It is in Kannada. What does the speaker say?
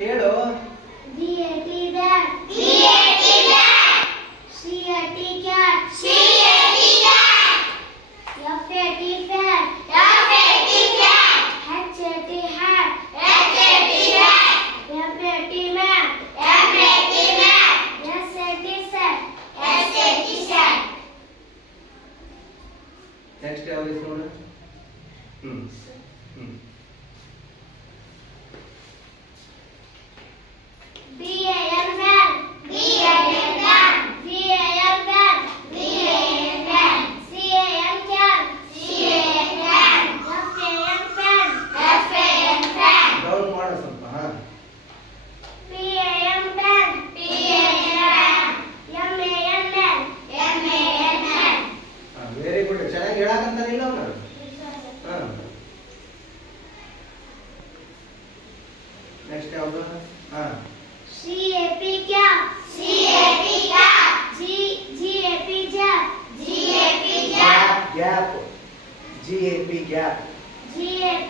ಹೇಳು. B-A-T bat. B-A-T bat. C-A-T cat. C-A-T cat. F-A-T fat. F-A-T fat. H-A-T hat. H-A-T hat. M-A-T mat. M-A-T mat. S-A-T set. S-A-T set. Next ಯಾವ್ದು ಐತೆ ನೋಡು. B-A-N van. B-A-N van. V-A-N van. V-A-N van. C-A-N can. C-A-N can. F-A-N fan. F-A-N fan. Down ಮಾಡು ಸ್ವಲ್ಪ. P-A-N pan. P-A-N pan. M-A-N man. M-A-N man. Very good. ಚೆನ್ನಾಗಿ ಹೇಳಕಂತಾನೆ ಇಲ್ಲ ಅವನು. ನೆಕ್ಸ್ಟ್ ಯಾವುದು? C-A-P cap. C-A-P cap. G-A-P jab. G-A-P jab. Gap. G-A-P gap. G-A-P